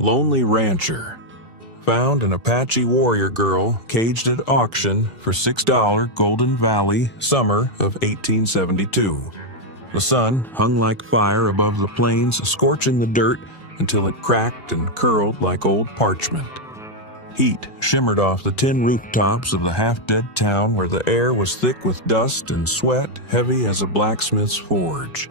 Lonely Rancher. Found an Apache warrior girl caged at auction for $6 Golden Valley, summer of 1872. The sun hung like fire above the plains, scorching the dirt until it cracked and curled like old parchment. Heat shimmered off the tin rooftops of the half-dead town where the air was thick with dust and sweat heavy as a blacksmith's forge.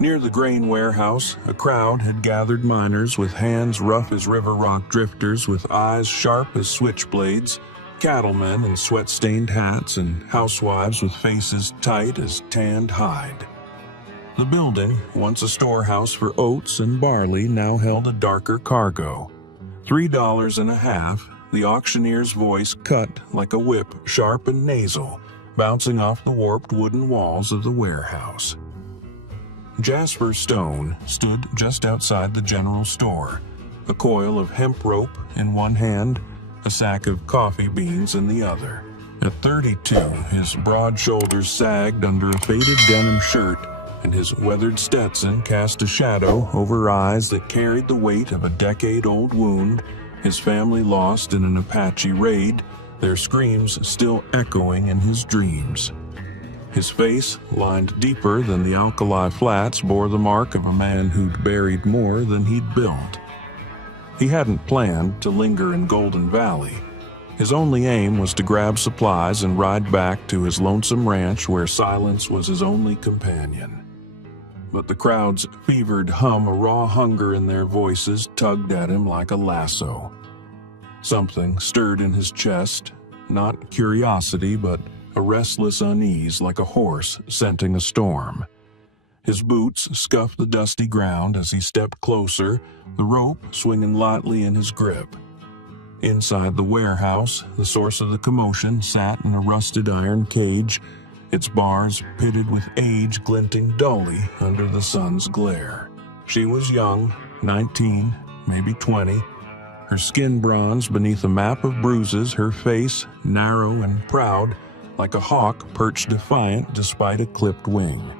Near the grain warehouse, a crowd had gathered miners with hands rough as river rock drifters with eyes sharp as switchblades, cattlemen in sweat-stained hats, and housewives with faces tight as tanned hide. The building, once a storehouse for oats and barley, now held a darker cargo. $3.50, the auctioneer's voice cut like a whip, sharp and nasal, bouncing off the warped wooden walls of the warehouse. Jasper Stone stood just outside the general store, a coil of hemp rope in one hand, a sack of coffee beans in the other. At 32, his broad shoulders sagged under a faded denim shirt, and his weathered Stetson cast a shadow over eyes that carried the weight of a decade-old wound, his family lost in an Apache raid, their screams still echoing in his dreams. His face, lined deeper than the alkali flats, bore the mark of a man who'd buried more than he'd built. He hadn't planned to linger in Golden Valley. His only aim was to grab supplies and ride back to his lonesome ranch where silence was his only companion. But the crowd's fevered hum, a raw hunger in their voices, tugged at him like a lasso. Something stirred in his chest, not curiosity, but a restless unease like a horse scenting a storm. His boots scuffed the dusty ground as he stepped closer, the rope swinging lightly in his grip. Inside the warehouse, the source of the commotion sat in a rusted iron cage, its bars pitted with age glinting dully under the sun's glare. She was young, 19, maybe 20, her skin bronze beneath a map of bruises, her face narrow and proud, like a hawk perched defiant despite a clipped wing.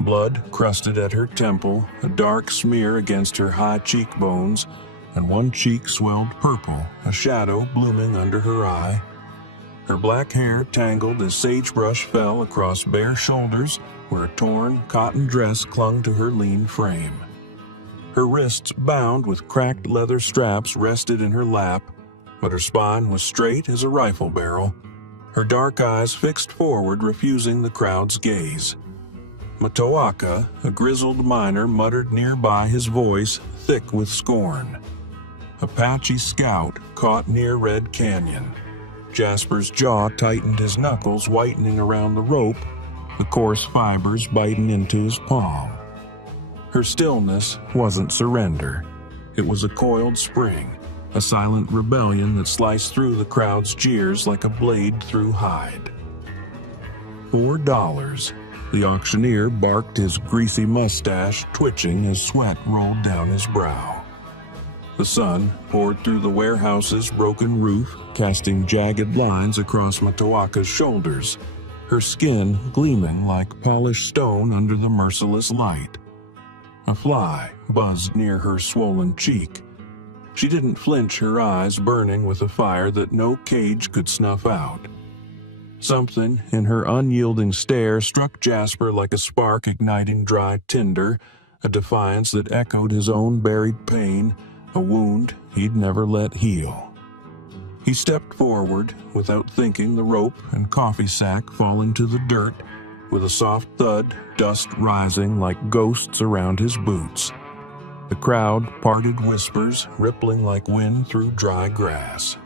Blood crusted at her temple, a dark smear against her high cheekbones, and one cheek swelled purple, a shadow blooming under her eye. Her black hair tangled as sagebrush fell across bare shoulders where a torn cotton dress clung to her lean frame. Her wrists bound with cracked leather straps rested in her lap, but her spine was straight as a rifle barrel, her dark eyes fixed forward, refusing the crowd's gaze. Matoaka, a grizzled miner, muttered nearby, his voice thick with scorn. Apache scout caught near Red Canyon. Jasper's jaw tightened, his knuckles whitening around the rope, the coarse fibers biting into his palm. Her stillness wasn't surrender. It was a coiled spring, a silent rebellion that sliced through the crowd's jeers like a blade through hide. $4. The auctioneer barked, his greasy mustache twitching as sweat rolled down his brow. The sun poured through the warehouse's broken roof, casting jagged lines across Matoaka's shoulders, her skin gleaming like polished stone under the merciless light. A fly buzzed near her swollen cheek. She didn't flinch, her eyes burning with a fire that no cage could snuff out. Something in her unyielding stare struck Jasper like a spark igniting dry tinder, a defiance that echoed his own buried pain, a wound he'd never let heal. He stepped forward, without thinking, the rope and coffee sack falling to the dirt, with a soft thud, dust rising like ghosts around his boots. The crowd parted whispers, rippling like wind through dry grass.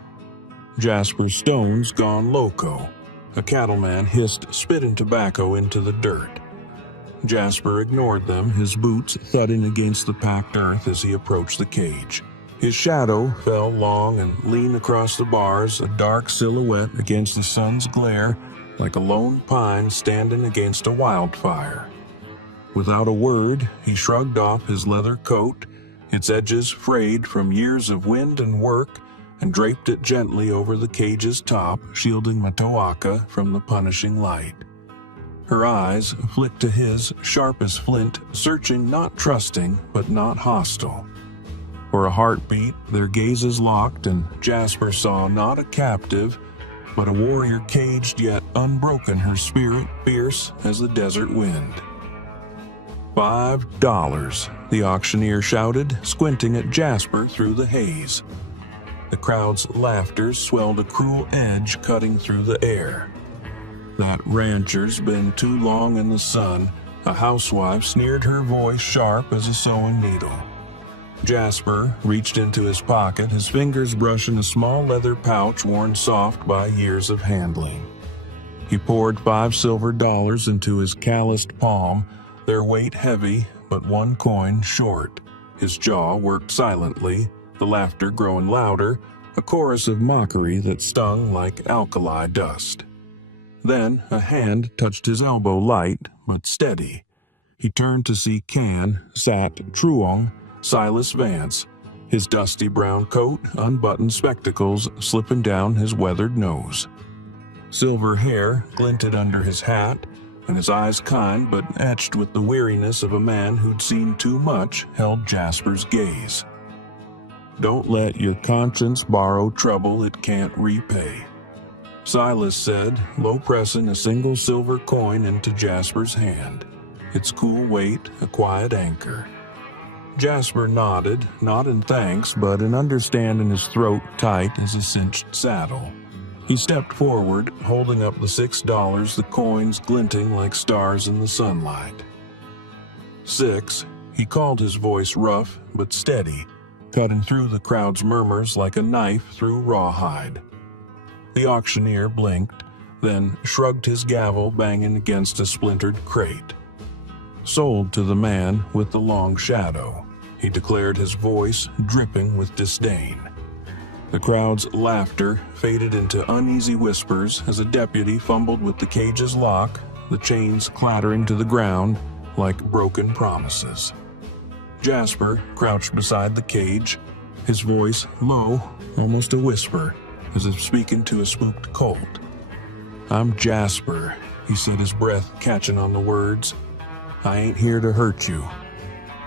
Jasper Stone's gone loco. A cattleman hissed spit and tobacco into the dirt. Jasper ignored them, his boots thudding against the packed earth as he approached the cage. His shadow fell long and lean across the bars, a dark silhouette against the sun's glare, like a lone pine standing against a wildfire. Without a word, he shrugged off his leather coat, its edges frayed from years of wind and work, and draped it gently over the cage's top, shielding Matoaka from the punishing light. Her eyes flicked to his, sharp as flint, searching, not trusting, but not hostile. For a heartbeat, their gazes locked, and Jasper saw not a captive, but a warrior caged yet unbroken, her spirit fierce as the desert wind. $5, the auctioneer shouted, squinting at Jasper through the haze. The crowd's laughter swelled a cruel edge cutting through the air. That rancher's been too long in the sun, a housewife sneered, her voice sharp as a sewing needle. Jasper reached into his pocket, his fingers brushing a small leather pouch worn soft by years of handling. He poured 5 silver dollars into his calloused palm, their weight heavy, but 1 coin short. His jaw worked silently, the laughter growing louder, a chorus of mockery that stung like alkali dust. Then a hand touched his elbow, light but steady. He turned to see Can sat Truong, Silas Vance, his dusty brown coat, unbuttoned spectacles slipping down his weathered nose. Silver hair glinted under his hat, and his eyes, kind but etched with the weariness of a man who'd seen too much, held Jasper's gaze. "Don't let your conscience borrow trouble it can't repay," Silas said, low-pressing a single silver coin into Jasper's hand, its cool weight a quiet anchor. Jasper nodded, not in thanks, but in understanding, his throat tight as a cinched saddle. He stepped forward, holding up the $6, the coins glinting like stars in the sunlight. "6, he called, his voice rough but steady, cutting through the crowd's murmurs like a knife through rawhide. The auctioneer blinked, then shrugged his gavel, banging against a splintered crate. "Sold to the man with the long shadow," he declared, his voice dripping with disdain. The crowd's laughter faded into uneasy whispers as a deputy fumbled with the cage's lock, the chains clattering to the ground like broken promises. Jasper crouched beside the cage, his voice low, almost a whisper, as if speaking to a spooked colt. "I'm Jasper," he said, his breath catching on the words. "I ain't here to hurt you."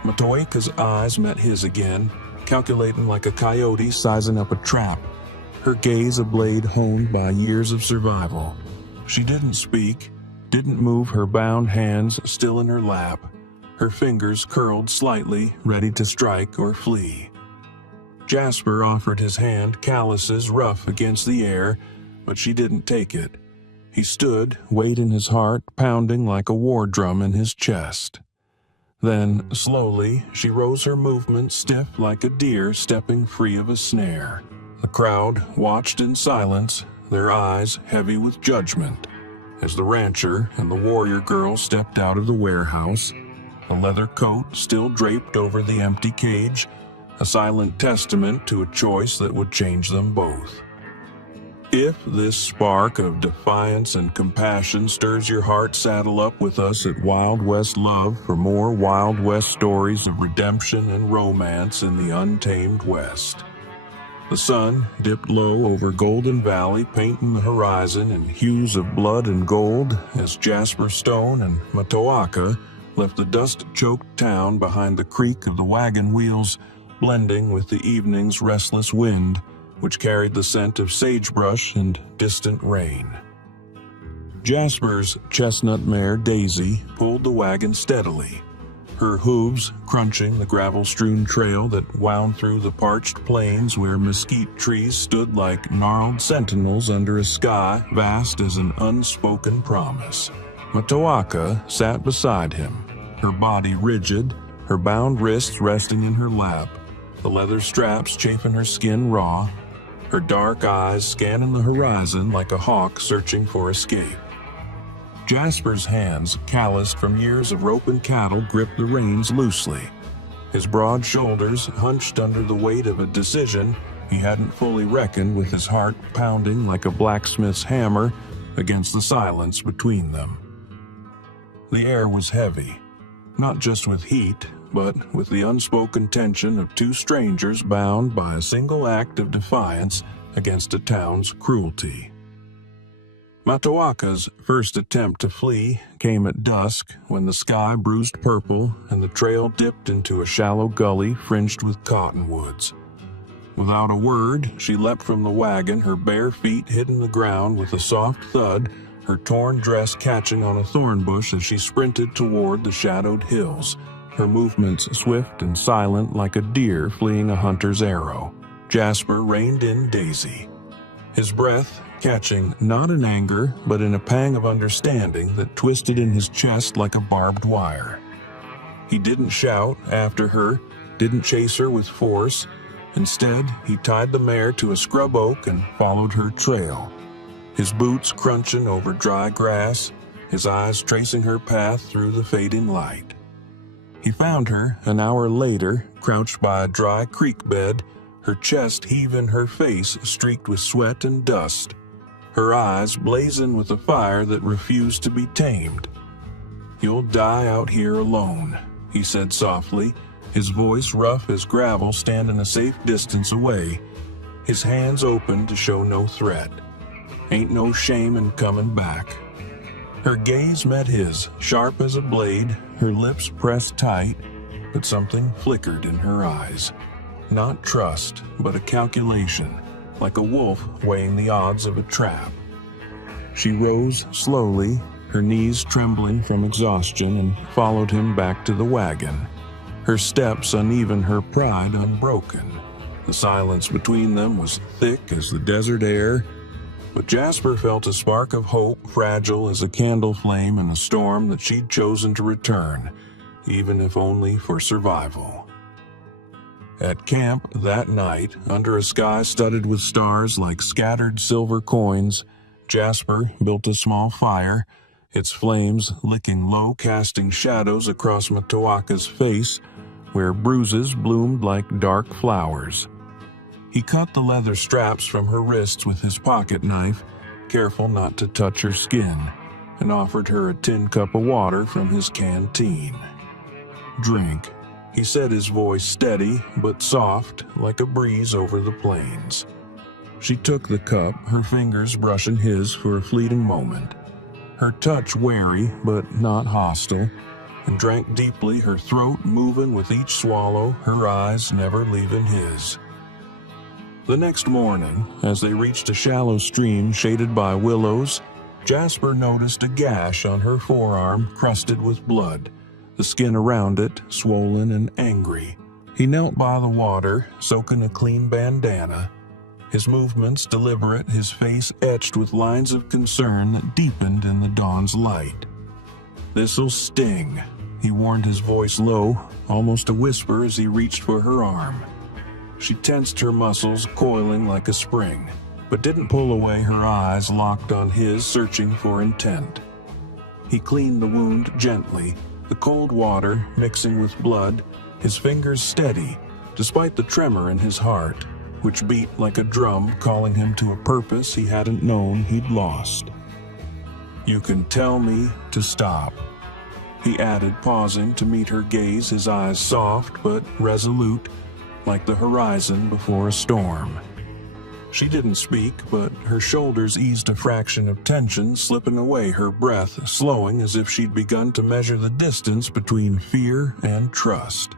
Matoika's eyes met his again, calculating like a coyote sizing up a trap, her gaze a blade honed by years of survival. She didn't speak, didn't move, her bound hands still in her lap, her fingers curled slightly, ready to strike or flee. Jasper offered his hand, calluses rough against the air, but she didn't take it. He stood, weight in his heart pounding like a war drum in his chest. Then, slowly, she rose, her movement stiff like a deer stepping free of a snare. The crowd watched in silence, their eyes heavy with judgment, as the rancher and the warrior girl stepped out of the warehouse, the leather coat still draped over the empty cage, a silent testament to a choice that would change them both. If this spark of defiance and compassion stirs your heart, saddle up with us at Wild West Love for more Wild West stories of redemption and romance in the untamed West. The sun dipped low over Golden Valley, painting the horizon in hues of blood and gold, as Jasper Stone and Matoaka left the dust-choked town behind the creak of the wagon wheels, blending with the evening's restless wind, which carried the scent of sagebrush and distant rain. Jasper's chestnut mare, Daisy, pulled the wagon steadily, her hooves crunching the gravel-strewn trail that wound through the parched plains where mesquite trees stood like gnarled sentinels under a sky vast as an unspoken promise. Matoaka sat beside him, her body rigid, her bound wrists resting in her lap, the leather straps chafing her skin raw, her dark eyes scanning the horizon like a hawk searching for escape. Jasper's hands, calloused from years of roping cattle, gripped the reins loosely. His broad shoulders hunched under the weight of a decision he hadn't fully reckoned, with his heart pounding like a blacksmith's hammer against the silence between them. The air was heavy, not just with heat, but with the unspoken tension of two strangers bound by a single act of defiance against a town's cruelty. Matawaka's first attempt to flee came at dusk when the sky bruised purple and the trail dipped into a shallow gully fringed with cottonwoods. Without a word, she leapt from the wagon, her bare feet hitting the ground with a soft thud, her torn dress catching on a thorn bush as she sprinted toward the shadowed hills, her movements swift and silent like a deer fleeing a hunter's arrow. Jasper reined in Daisy, his breath catching not in anger but in a pang of understanding that twisted in his chest like a barbed wire. He didn't shout after her, didn't chase her with force. Instead, he tied the mare to a scrub oak and followed her trail, his boots crunching over dry grass, his eyes tracing her path through the fading light. He found her an hour later, crouched by a dry creek bed, her chest heaving, her face streaked with sweat and dust, her eyes blazing with a fire that refused to be tamed. "You'll die out here alone," he said softly, his voice rough as gravel standing a safe distance away, his hands open to show no threat. "Ain't no shame in coming back." Her gaze met his, sharp as a blade, her lips pressed tight, but something flickered in her eyes. Not trust, but a calculation, like a wolf weighing the odds of a trap. She rose slowly, her knees trembling from exhaustion, and followed him back to the wagon. Her steps uneven, her pride unbroken. The silence between them was thick as the desert air, but Jasper felt a spark of hope, fragile as a candle flame in a storm that she'd chosen to return, even if only for survival. At camp that night, under a sky studded with stars like scattered silver coins, Jasper built a small fire, its flames licking low, casting shadows across Matawaka's face, where bruises bloomed like dark flowers. He cut the leather straps from her wrists with his pocket knife, careful not to touch her skin, and offered her a tin cup of water from his canteen. "Drink," he said, his voice steady but soft like a breeze over the plains. She took the cup, her fingers brushing his for a fleeting moment, her touch wary but not hostile, and drank deeply, her throat moving with each swallow, her eyes never leaving his. The next morning, as they reached a shallow stream shaded by willows, Jasper noticed a gash on her forearm crusted with blood, the skin around it swollen and angry. He knelt by the water, soaking a clean bandana, his movements deliberate, his face etched with lines of concern that deepened in the dawn's light. "This'll sting," he warned, his voice low, almost a whisper as he reached for her arm. She tensed her muscles, coiling like a spring, but didn't pull away, her eyes locked on his, searching for intent. He cleaned the wound gently, the cold water mixing with blood, his fingers steady, despite the tremor in his heart, which beat like a drum calling him to a purpose he hadn't known he'd lost. "You can tell me to stop," he added, pausing to meet her gaze, his eyes soft but resolute, like the horizon before a storm. She didn't speak, but her shoulders eased a fraction of tension, slipping away, her breath slowing as if she'd begun to measure the distance between fear and trust.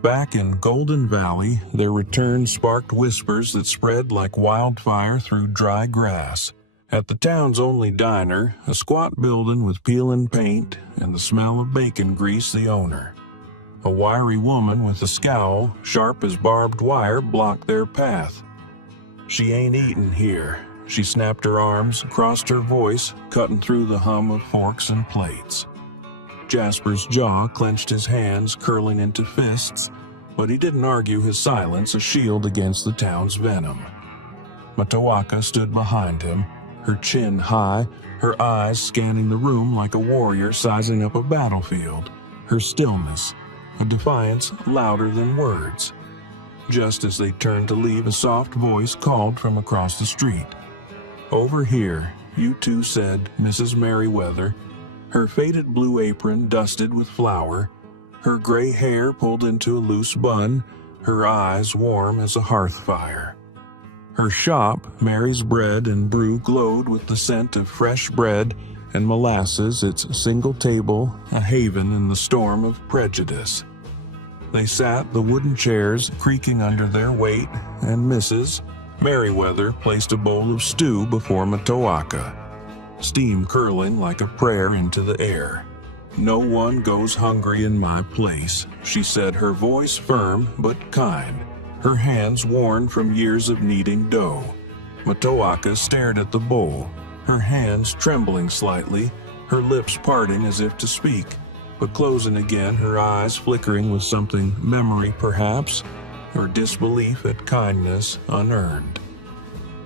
Back in Golden Valley, their return sparked whispers that spread like wildfire through dry grass. At the town's only diner, a squat building with peeling paint and the smell of bacon grease, the owner. A wiry woman with a scowl, sharp as barbed wire, blocked their path. "She ain't eatin' here." She snapped her arms, crossed her voice, cutting through the hum of forks and plates. Jasper's jaw clenched, his hands curling into fists, but he didn't argue his silence, a shield against the town's venom. Matawaka stood behind him, her chin high, her eyes scanning the room like a warrior sizing up a battlefield, her stillness, a defiance louder than words. Just as they turned to leave, a soft voice called from across the street. "Over here," you two said, Mrs. Merriweather, her faded blue apron dusted with flour, her gray hair pulled into a loose bun, her eyes warm as a hearth fire. Her shop, Mary's Bread and Brew, glowed with the scent of fresh bread and molasses, its single table a haven in the storm of prejudice. They sat, the wooden chairs creaking under their weight, and Mrs. Merriweather placed a bowl of stew before Matoaka, steam curling like a prayer into the air. "No one goes hungry in my place," she said, her voice firm but kind, her hands worn from years of kneading dough. Matoaka stared at the bowl, her hands trembling slightly, her lips parting as if to speak, but closing again, her eyes flickering with something, memory perhaps, or disbelief at kindness unearned.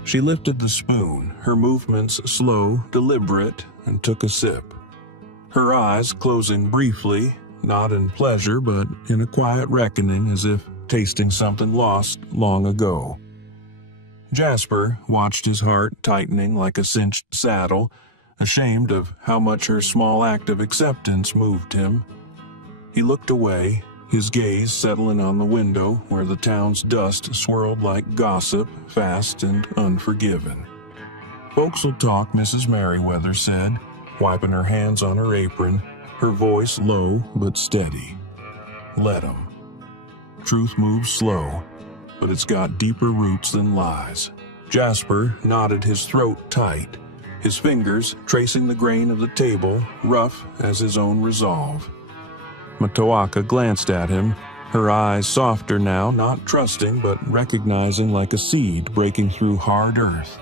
She lifted the spoon, her movements slow, deliberate, and took a sip. Her eyes closing briefly, not in pleasure but in a quiet reckoning, as if tasting something lost long ago. Jasper watched, his heart tightening like a cinched saddle, ashamed of how much her small act of acceptance moved him. He looked away, his gaze settling on the window where the town's dust swirled like gossip, fast and unforgiving. "Folks'll talk," Mrs. Merriweather said, wiping her hands on her apron, her voice low but steady. "Let 'em. Truth moves slow, but it's got deeper roots than lies." Jasper knotted his throat tight, his fingers tracing the grain of the table, rough as his own resolve. Matoaka glanced at him, her eyes softer now, not trusting but recognizing, like a seed breaking through hard earth.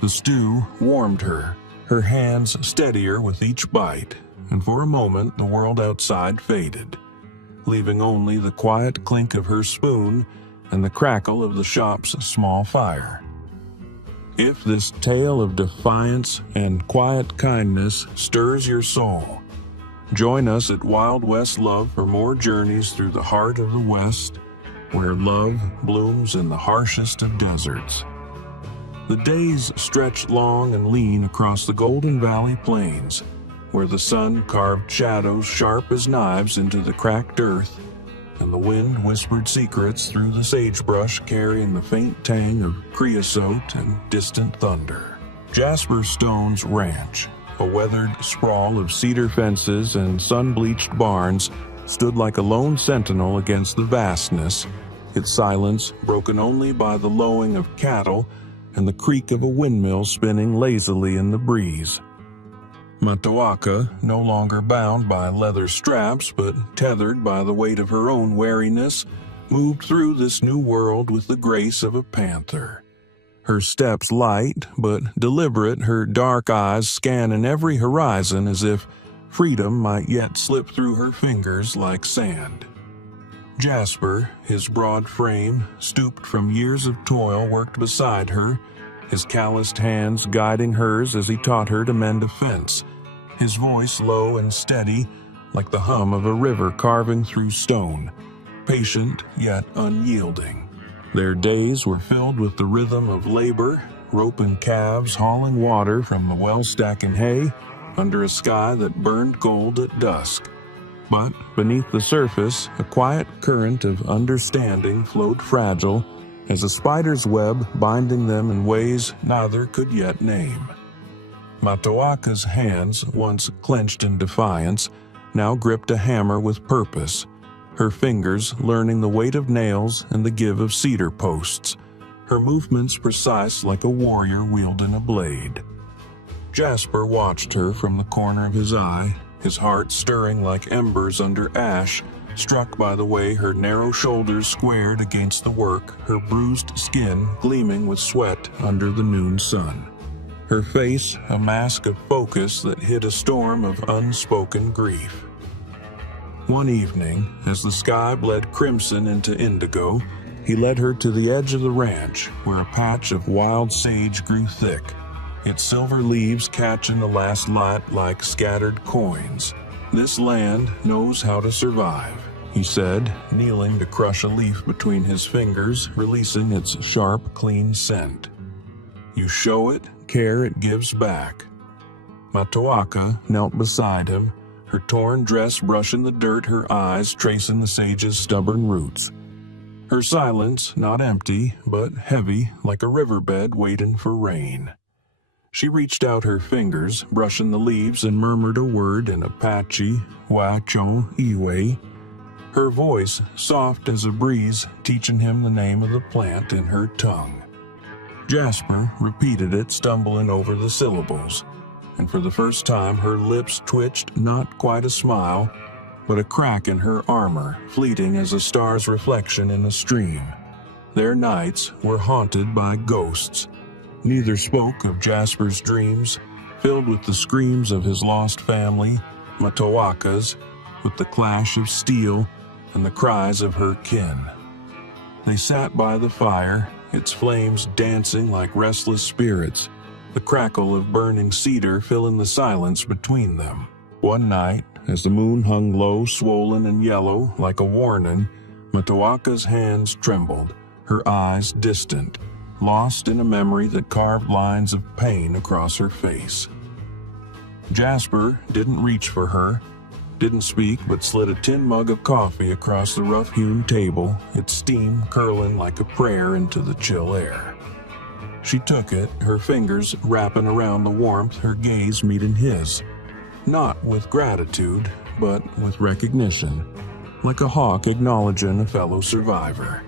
The stew warmed her, her hands steadier with each bite, and for a moment the world outside faded, leaving only the quiet clink of her spoon and the crackle of the shop's small fire. If this tale of defiance and quiet kindness stirs your soul, join us at Wild West Love for more journeys through the heart of the West, where love blooms in the harshest of deserts. The days stretched long and lean across the Golden Valley plains, where the sun carved shadows sharp as knives into the cracked earth, and the wind whispered secrets through the sagebrush, carrying the faint tang of creosote and distant thunder. Jasper Stone's ranch, a weathered sprawl of cedar fences and sun-bleached barns, stood like a lone sentinel against the vastness, its silence broken only by the lowing of cattle and the creak of a windmill spinning lazily in the breeze. Matoaka, no longer bound by leather straps but tethered by the weight of her own wariness, moved through this new world with the grace of a panther. Her steps light but deliberate, her dark eyes scanning every horizon as if freedom might yet slip through her fingers like sand. Jasper, his broad frame, stooped from years of toil, worked beside her, his calloused hands guiding hers as he taught her to mend a fence, his voice low and steady, like the hum of a river carving through stone, patient yet unyielding. Their days were filled with the rhythm of labor, roping calves, hauling water from the well-stacking hay, under a sky that burned gold at dusk. But beneath the surface, a quiet current of understanding flowed fragile as a spider's web, binding them in ways neither could yet name. Matoaka's hands, once clenched in defiance, now gripped a hammer with purpose, her fingers learning the weight of nails and the give of cedar posts, her movements precise like a warrior wielding a blade. Jasper watched her from the corner of his eye, his heart stirring like embers under ash, struck by the way her narrow shoulders squared against the work, her bruised skin gleaming with sweat under the noon sun. Her face a mask of focus that hid a storm of unspoken grief. One evening, as the sky bled crimson into indigo, he led her to the edge of the ranch, where a patch of wild sage grew thick, its silver leaves catching the last light like scattered coins. "This land knows how to survive," he said, kneeling to crush a leaf between his fingers, releasing its sharp, clean scent. "You show it, care it gives back." Matoaka knelt beside him, her torn dress brushing the dirt, her eyes tracing the sage's stubborn roots. Her silence not empty, but heavy like a riverbed waiting for rain. She reached out her fingers, brushing the leaves, and murmured a word in Apache, Wachon Iwe. Her voice soft as a breeze, teaching him the name of the plant in her tongue. Jasper repeated it, stumbling over the syllables, and for the first time her lips twitched, not quite a smile, but a crack in her armor, fleeting as a star's reflection in a stream. Their nights were haunted by ghosts. Neither spoke of Jasper's dreams, filled with the screams of his lost family, Matoaka's, with the clash of steel and the cries of her kin. They sat by the fire, its flames dancing like restless spirits, the crackle of burning cedar filling the silence between them. One night, as the moon hung low, swollen and yellow like a warning, Matoaka's hands trembled, her eyes distant, lost in a memory that carved lines of pain across her face. Jasper didn't reach for her, didn't speak, but slid a tin mug of coffee across the rough-hewn table, its steam curling like a prayer into the chill air. She took it, her fingers wrapping around the warmth, her gaze meeting his. Not with gratitude, but with recognition, like a hawk acknowledging a fellow survivor.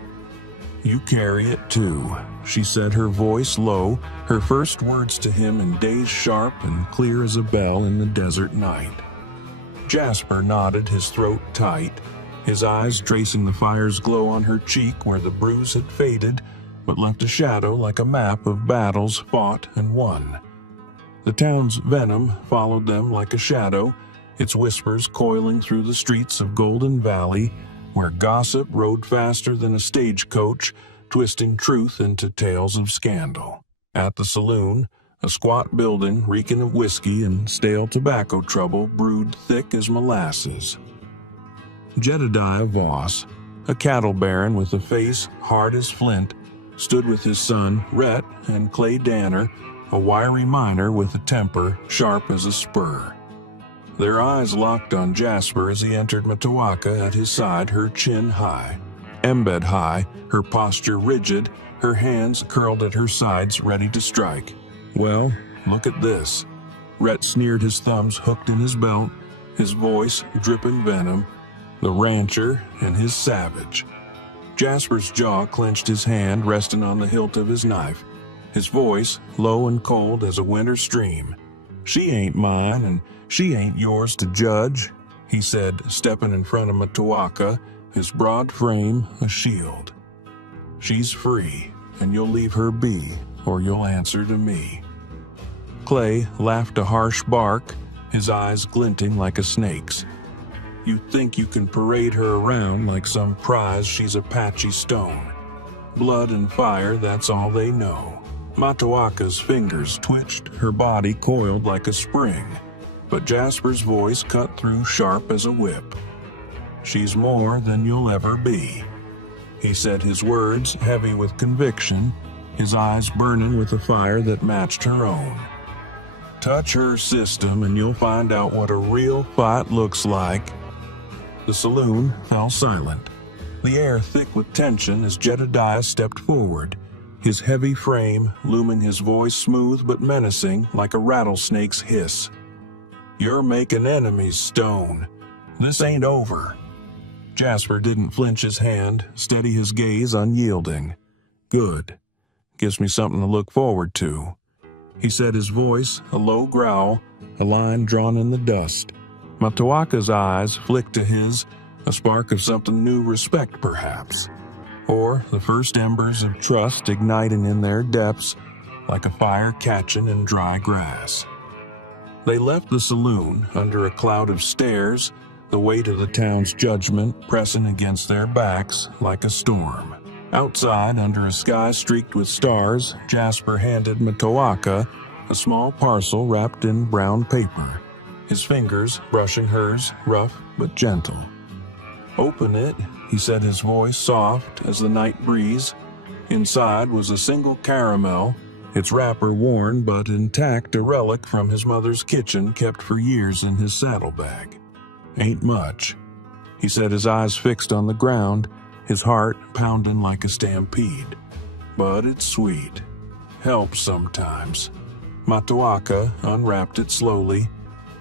"You carry it too," she said, her voice low, her first words to him in days sharp and clear as a bell in the desert night. Jasper nodded, his throat tight, his eyes tracing the fire's glow on her cheek where the bruise had faded but left a shadow like a map of battles fought and won. The town's venom followed them like a shadow, its whispers coiling through the streets of Golden Valley, where gossip rode faster than a stagecoach, twisting truth into tales of scandal. At the saloon, a squat building reeking of whiskey and stale tobacco trouble brewed thick as molasses. Jedediah Voss, a cattle baron with a face hard as flint, stood with his son, Rhett, and Clay Danner, a wiry miner with a temper sharp as a spur. Their eyes locked on Jasper as he entered Matoaka at his side, her chin high, embed high, her posture rigid, her hands curled at her sides ready to strike. "Well, look at this." Rhett sneered, his thumbs hooked in his belt, his voice dripping venom, the rancher and his savage. Jasper's jaw clenched, his hand resting on the hilt of his knife, his voice low and cold as a winter stream. "She ain't mine, and she ain't yours to judge," he said, stepping in front of Matoaka, his broad frame a shield. "She's free, and you'll leave her be, or you'll answer to me." Clay laughed a harsh bark, his eyes glinting like a snake's. "You think you can parade her around like some prize she's Apache stone. Blood and fire, that's all they know." Matoaka's fingers twitched, her body coiled like a spring, but Jasper's voice cut through sharp as a whip. "She's more than you'll ever be." He said his words heavy with conviction, his eyes burning with a fire that matched her own. "Touch her system and you'll find out what a real fight looks like." The saloon fell silent, the air thick with tension as Jedediah stepped forward, his heavy frame looming, his voice smooth but menacing like a rattlesnake's hiss. "You're making enemies, Stone. This ain't over." Jasper didn't flinch his hand, steady his gaze unyielding. "Good. Gives me something to look forward to," he said, his voice a low growl, a line drawn in the dust. Matoaka's eyes flicked to his, a spark of something new, respect perhaps, or the first embers of trust igniting in their depths like a fire catching in dry grass. They left the saloon under a cloud of stares, the weight of the town's judgment pressing against their backs like a storm. Outside, under a sky streaked with stars, Jasper handed Matoaka a small parcel wrapped in brown paper, his fingers brushing hers, rough but gentle. "Open it," he said, his voice soft as the night breeze. Inside was a single caramel, its wrapper worn but intact, a relic from his mother's kitchen kept for years in his saddlebag. "Ain't much," he said, his eyes fixed on the ground, his heart pounding like a stampede. But it's sweet. Helps sometimes. Matoaka unwrapped it slowly,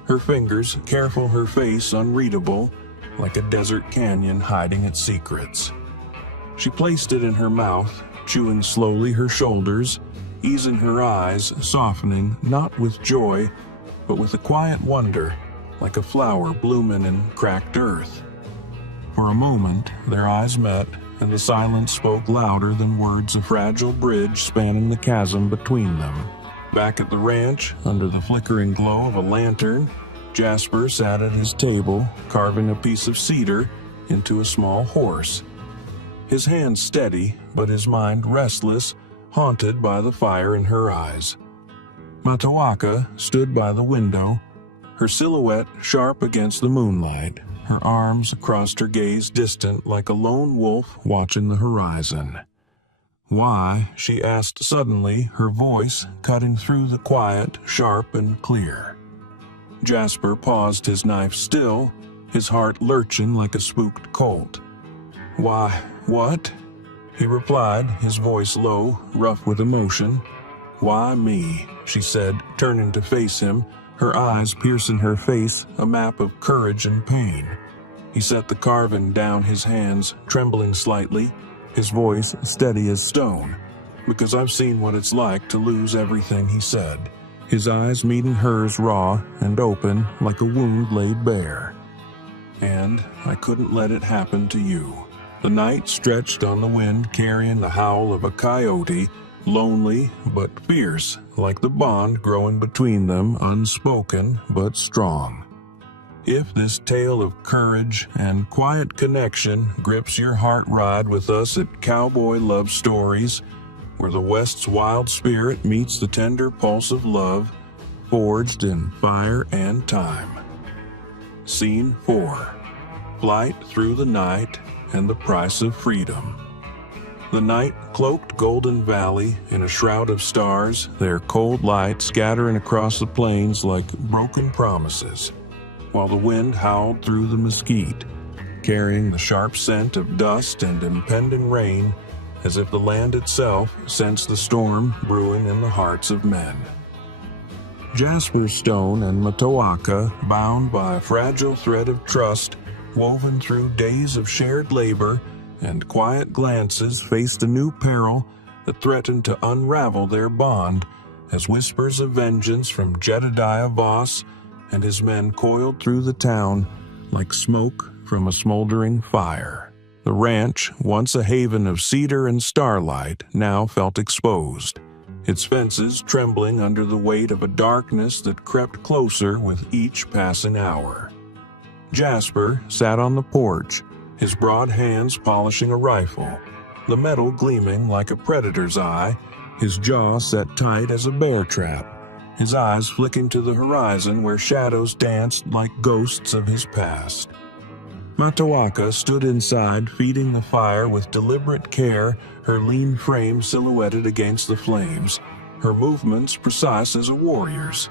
her fingers careful, her face unreadable, like a desert canyon hiding its secrets. She placed it in her mouth, chewing slowly her shoulders, easing her eyes, softening, not with joy, but with a quiet wonder, like a flower blooming in cracked earth. For a moment, their eyes met, and the silence spoke louder than words, a fragile bridge spanning the chasm between them. Back at the ranch, under the flickering glow of a lantern, Jasper sat at his table, carving a piece of cedar into a small horse. His hands steady, but his mind restless, haunted by the fire in her eyes. Matoaka stood by the window, her silhouette sharp against the moonlight, her arms across her gaze distant like a lone wolf watching the horizon. "Why?" she asked suddenly, her voice cutting through the quiet, sharp and clear. Jasper paused, his knife still, his heart lurching like a spooked colt. "Why, what?" he replied, his voice low, rough with emotion. "Why me?" she said, turning to face him, her eyes piercing her face, a map of courage and pain. He set the carving down, his hands trembling slightly, his voice steady as stone. "Because I've seen what it's like to lose everything," he said, his eyes meeting hers raw and open like a wound laid bare. "And I couldn't let it happen to you." The night stretched on the wind, carrying the howl of a coyote, lonely but fierce, like the bond growing between them, unspoken but strong. If this tale of courage and quiet connection grips your heart, ride with us at Cowboy Love Stories, where the West's wild spirit meets the tender pulse of love, forged in fire and time. Scene 4. Flight through the night and the price of freedom. The night cloaked Golden Valley in a shroud of stars, their cold light scattering across the plains like broken promises, while the wind howled through the mesquite, carrying the sharp scent of dust and impending rain, as if the land itself sensed the storm brewing in the hearts of men. Jasper Stone and Matoaka, bound by a fragile thread of trust, woven through days of shared labor and quiet glances, faced a new peril that threatened to unravel their bond as whispers of vengeance from Jedediah Voss and his men coiled through the town like smoke from a smoldering fire. The ranch, once a haven of cedar and starlight, now felt exposed, its fences trembling under the weight of a darkness that crept closer with each passing hour. Jasper sat on the porch, his broad hands polishing a rifle, the metal gleaming like a predator's eye, his jaw set tight as a bear trap, his eyes flicking to the horizon where shadows danced like ghosts of his past. Matoaka stood inside, feeding the fire with deliberate care, her lean frame silhouetted against the flames, her movements precise as a warrior's.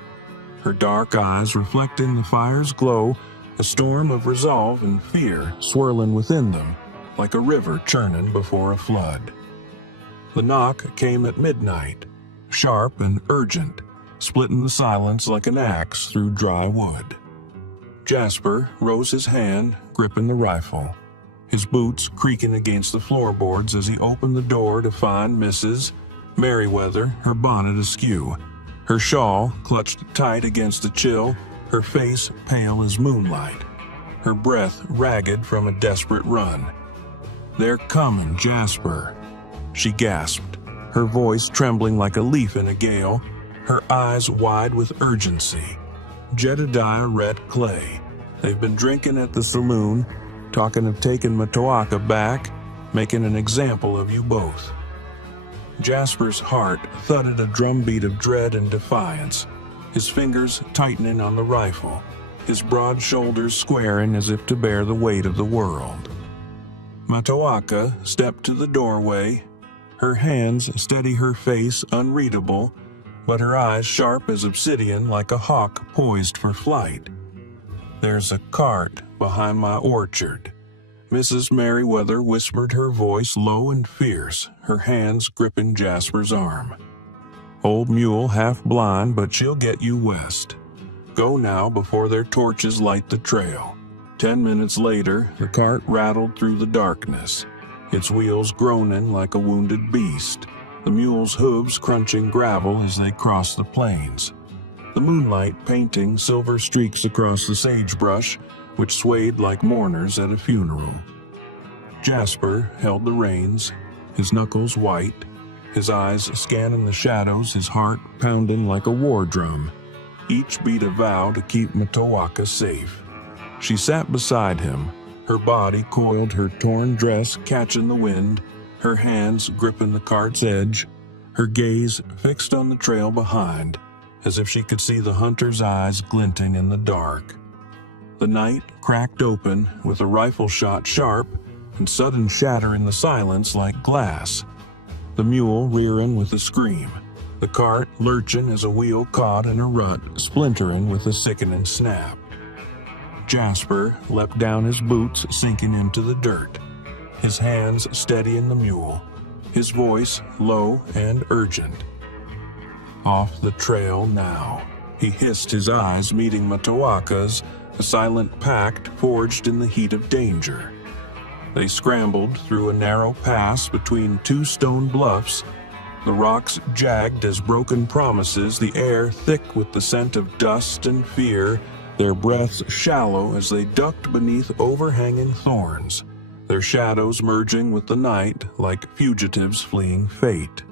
Her dark eyes reflecting the fire's glow, a storm of resolve and fear swirling within them, like a river churning before a flood. The knock came at midnight, sharp and urgent, splitting the silence like an axe through dry wood. Jasper rose his hand, gripping the rifle, his boots creaking against the floorboards as he opened the door to find Mrs. Merriweather, her bonnet askew, her shawl clutched tight against the chill, her face pale as moonlight, her breath ragged from a desperate run. "They're coming, Jasper," she gasped, her voice trembling like a leaf in a gale, her eyes wide with urgency. Jedediah Rhett Clay. They've been drinking at the saloon, talking of taking Matoaka back, making an example of you both. Jasper's heart thudded a drumbeat of dread and defiance, his fingers tightening on the rifle, his broad shoulders squaring as if to bear the weight of the world. Matoaka stepped to the doorway, her hands steady, her face unreadable, but her eyes sharp as obsidian like a hawk poised for flight. "There's a cart behind my orchard," Mrs. Merriweather whispered, her voice low and fierce, her hands gripping Jasper's arm. "Old mule half blind, but she'll get you west. Go now before their torches light the trail." 10 minutes later, the cart rattled through the darkness, its wheels groaning like a wounded beast, the mule's hooves crunching gravel as they crossed the plains, the moonlight painting silver streaks across the sagebrush, which swayed like mourners at a funeral. Jasper held the reins, his knuckles white, his eyes scanning the shadows, his heart pounding like a war drum. Each beat a vow to keep Matoaka safe. She sat beside him, her body coiled, her torn dress catching the wind, her hands gripping the cart's edge, her gaze fixed on the trail behind, as if she could see the hunter's eyes glinting in the dark. The night cracked open with a rifle shot sharp and sudden shatter in the silence like glass. The mule rearing with a scream, the cart lurching as a wheel caught in a rut, splintering with a sickening snap. Jasper leapt down, his boots sinking into the dirt, his hands steadying the mule, his voice low and urgent. "Off the trail now," he hissed, his eyes meeting Matoaka's, a silent pact forged in the heat of danger. They scrambled through a narrow pass between two stone bluffs, the rocks jagged as broken promises, the air thick with the scent of dust and fear, their breaths shallow as they ducked beneath overhanging thorns, their shadows merging with the night like fugitives fleeing fate.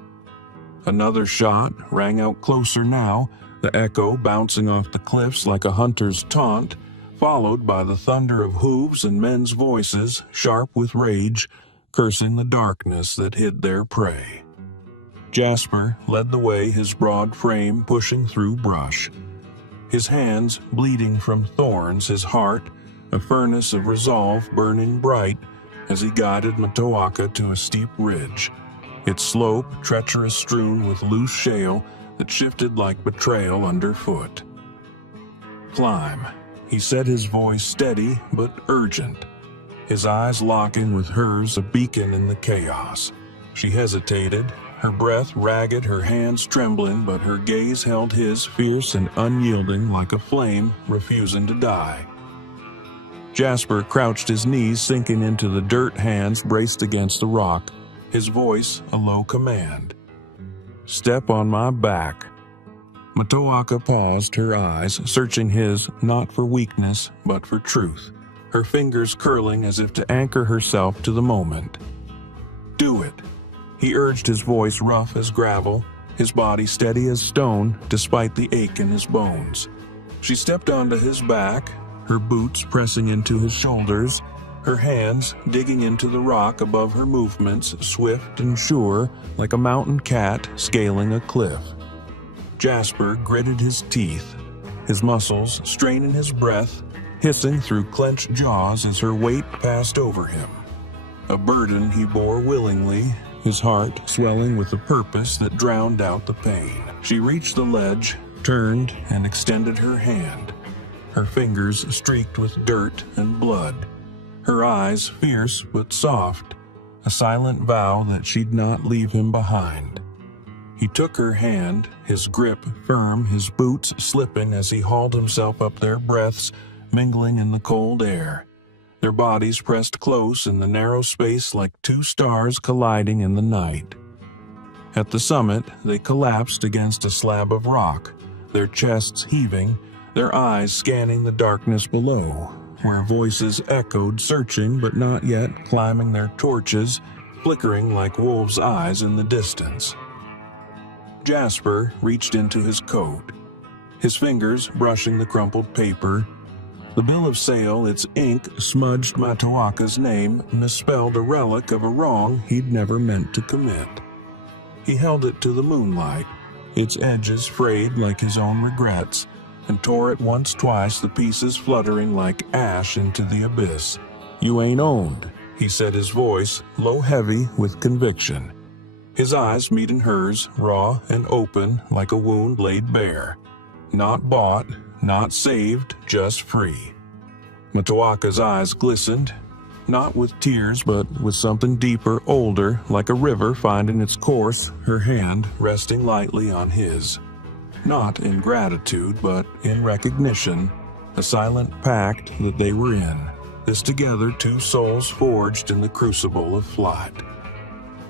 Another shot rang out closer now, the echo bouncing off the cliffs like a hunter's taunt, followed by the thunder of hooves and men's voices, sharp with rage, cursing the darkness that hid their prey. Jasper led the way, his broad frame pushing through brush, his hands bleeding from thorns, his heart, a furnace of resolve, burning bright as he guided Matoaka to a steep ridge, its slope treacherous, strewn with loose shale that shifted like betrayal underfoot. "Climb," he said, his voice steady but urgent, his eyes locking with hers, a beacon in the chaos. She hesitated, her breath ragged, her hands trembling, but her gaze held his, fierce and unyielding like a flame refusing to die. Jasper crouched, his knees sinking into the dirt, hands braced against the rock, his voice a low command. "Step on my back." Matoaka paused, her eyes searching his, not for weakness, but for truth, her fingers curling as if to anchor herself to the moment. "Do it," he urged, his voice rough as gravel, his body steady as stone despite the ache in his bones. She stepped onto his back, her boots pressing into his shoulders, her hands digging into the rock above her, movements swift and sure like a mountain cat scaling a cliff. Jasper gritted his teeth, his muscles straining his breath, hissing through clenched jaws as her weight passed over him. A burden he bore willingly, his heart swelling with a purpose that drowned out the pain. She reached the ledge, turned, and extended her hand, her fingers streaked with dirt and blood, her eyes fierce but soft, a silent vow that she'd not leave him behind. He took her hand, his grip firm, his boots slipping as he hauled himself up, their breaths mingling in the cold air, their bodies pressed close in the narrow space like two stars colliding in the night. At the summit, they collapsed against a slab of rock, their chests heaving, their eyes scanning the darkness below, where voices echoed, searching but not yet, climbing their torches, flickering like wolves' eyes in the distance. Jasper reached into his coat, his fingers brushing the crumpled paper. The bill of sale, its ink smudged Matoaka's name, misspelled a relic of a wrong he'd never meant to commit. He held it to the moonlight, its edges frayed like his own regrets, and tore it once, twice, the pieces fluttering like ash into the abyss. "You ain't owned," he said, his voice low, heavy with conviction, his eyes meeting hers, raw and open like a wound laid bare. "Not bought, not saved, just free." Matoaka's eyes glistened. not with tears, but with something deeper, older, like a river finding its course, her hand resting lightly on his. Not in gratitude, but in recognition, a silent pact that they were in, this together two souls forged in the crucible of flight.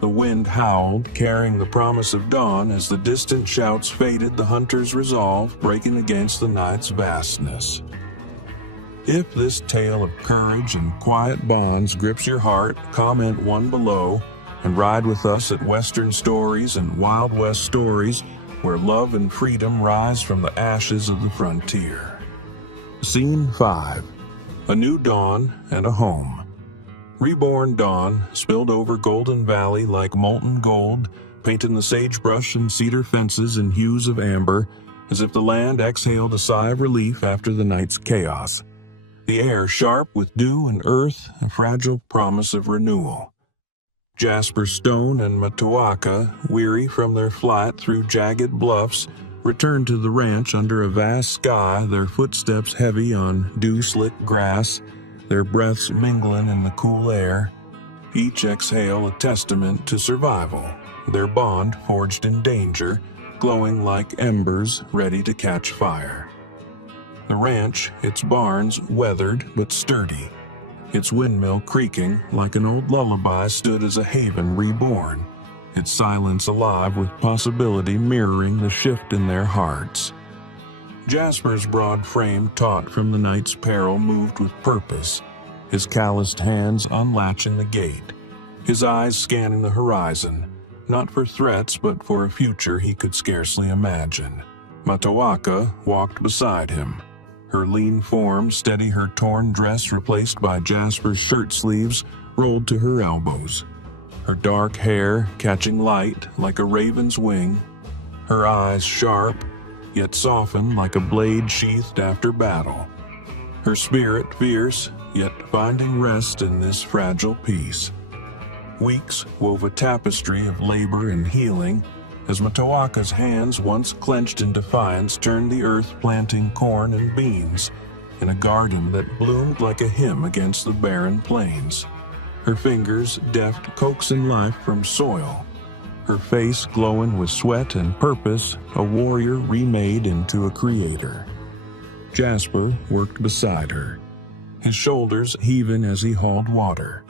The wind howled, carrying the promise of dawn as the distant shouts faded, the hunter's resolve breaking against the night's vastness. If this tale of courage and quiet bonds grips your heart, comment one below and ride with us at Western Stories and Wild West Stories, where love and freedom rise from the ashes of the frontier. Scene 5. A new dawn and a home. Reborn dawn spilled over Golden Valley like molten gold, painting the sagebrush and cedar fences in hues of amber, as if the land exhaled a sigh of relief after the night's chaos. The air sharp with dew and earth, a fragile promise of renewal. Jasper Stone and Matoaka, weary from their flight through jagged bluffs, returned to the ranch under a vast sky, their footsteps heavy on dew-slick grass, their breaths mingling in the cool air, each exhale a testament to survival, their bond forged in danger, glowing like embers ready to catch fire. The ranch, its barns weathered but sturdy, its windmill creaking like an old lullaby, stood as a haven reborn, its silence alive with possibility mirroring the shift in their hearts. Jasper's broad frame, taut from the night's peril, moved with purpose, his calloused hands unlatching the gate, his eyes scanning the horizon, not for threats but for a future he could scarcely imagine. Matoaka walked beside him, her lean form steady, her torn dress replaced by Jasper's shirt sleeves rolled to her elbows, her dark hair catching light like a raven's wing, her eyes sharp, yet softened like a blade sheathed after battle, her spirit fierce, yet finding rest in this fragile peace. Weeks wove a tapestry of labor and healing, as Matoaka's hands, once clenched in defiance, turned the earth, planting corn and beans in a garden that bloomed like a hymn against the barren plains. Her fingers deft coaxing life from soil, her face glowing with sweat and purpose, a warrior remade into a creator. Jasper worked beside her, his shoulders heaving as he hauled water,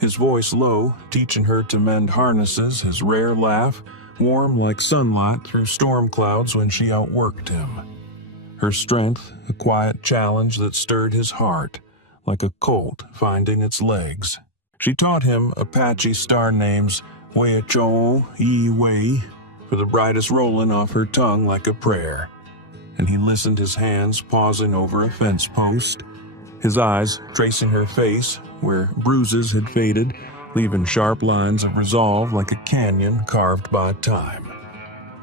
his voice low, teaching her to mend harnesses, his rare laugh warm like sunlight through storm clouds when she outworked him. Her strength, a quiet challenge that stirred his heart, like a colt finding its legs. She taught him Apache star names, Weacho, Iwe, for the brightest rolling off her tongue like a prayer. And he listened, his hands pausing over a fence post, his eyes tracing her face where bruises had faded, leaving sharp lines of resolve like a canyon carved by time.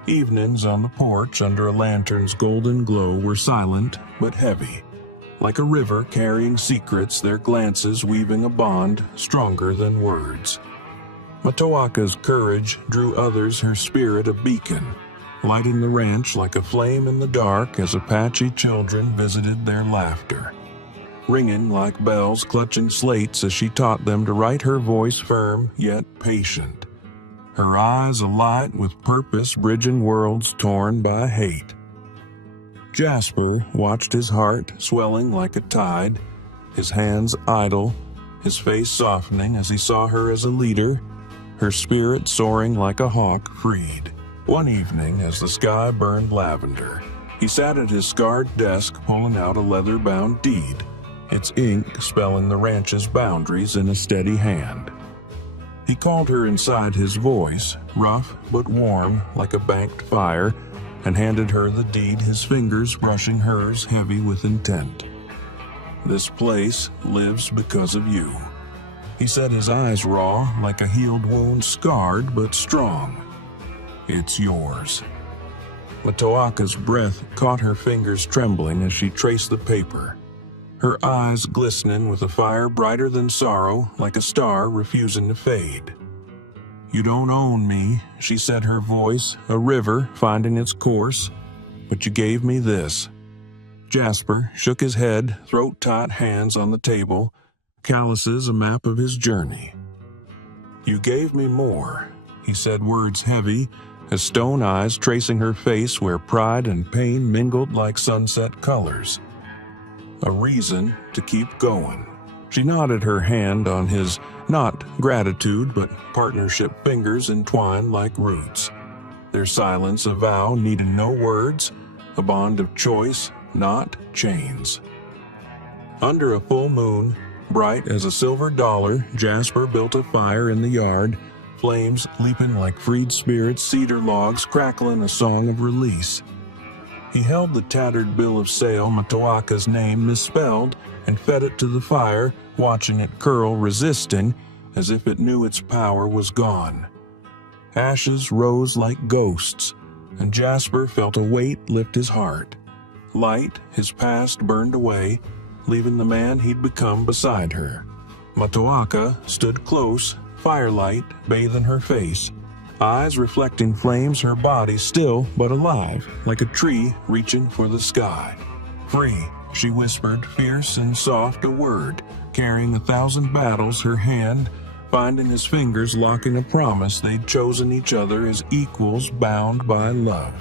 Evenings on the porch under a lantern's golden glow were silent but heavy, like a river carrying secrets, their glances weaving a bond stronger than words. Matoaka's courage drew others, her spirit a beacon, lighting the ranch like a flame in the dark as Apache children visited their laughter, ringing like bells clutching slates as she taught them to write, her voice firm yet patient, her eyes alight with purpose bridging worlds torn by hate. Jasper watched, his heart swelling like a tide, his hands idle, his face softening as he saw her as a leader, her spirit soaring like a hawk freed. One evening, as the sky burned lavender, he sat at his scarred desk pulling out a leather-bound deed, its ink spelling the ranch's boundaries in a steady hand. He called her inside, his voice rough but warm like a banked fire, and handed her the deed, his fingers brushing hers heavy with intent. "This place lives because of you," he said, his eyes raw like a healed wound, scarred but strong. "It's yours." Matoaka's breath caught her fingers trembling as she traced the paper, her eyes glistening with a fire brighter than sorrow, like a star refusing to fade. "You don't own me," she said, her voice a river finding its course, "but you gave me this." Jasper shook his head, throat-tight hands on the table, calluses a map of his journey. "You gave me more," he said, words heavy, his stone eyes tracing her face where pride and pain mingled like sunset colors. "A reason to keep going." She nodded her hand on his, not gratitude but partnership fingers entwined like roots. Their silence a vow needing no words, a bond of choice, not chains. Under a full moon, bright as a silver dollar, Jasper built a fire in the yard, flames leaping like freed spirits, cedar logs crackling a song of release. He held the tattered bill of sale, Matoaka's name misspelled, and fed it to the fire, watching it curl, resisting, as if it knew its power was gone. Ashes rose like ghosts, and Jasper felt a weight lift his heart. Light, his past burned away, leaving the man he'd become beside her. Matoaka stood close, firelight bathing her face, eyes reflecting flames, her body still but alive, like a tree reaching for the sky. "Free," she whispered, fierce and soft a word, carrying 1,000 battles, her hand finding his fingers, locking a promise they'd chosen each other as equals bound by love.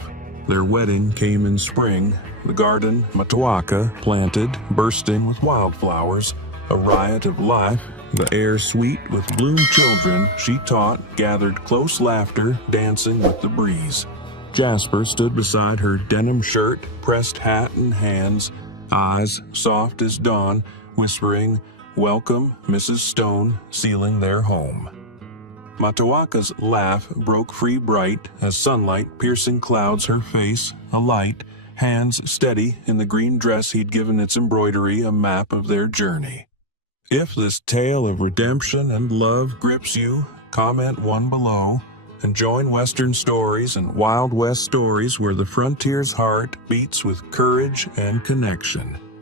Their wedding came in spring, the garden Matoaka planted, bursting with wildflowers, a riot of life, the air sweet with bloomed children she taught, gathered close laughter, dancing with the breeze. Jasper stood beside her denim shirt, pressed hat in hands, eyes soft as dawn, whispering, "Welcome, Mrs. Stone," sealing their home. Matoaka's laugh broke free bright as sunlight piercing clouds her face, a light, hands steady in the green dress he'd given its embroidery a map of their journey. If this tale of redemption and love grips you, comment one below and join Western Stories and Wild West Stories, where the frontier's heart beats with courage and connection.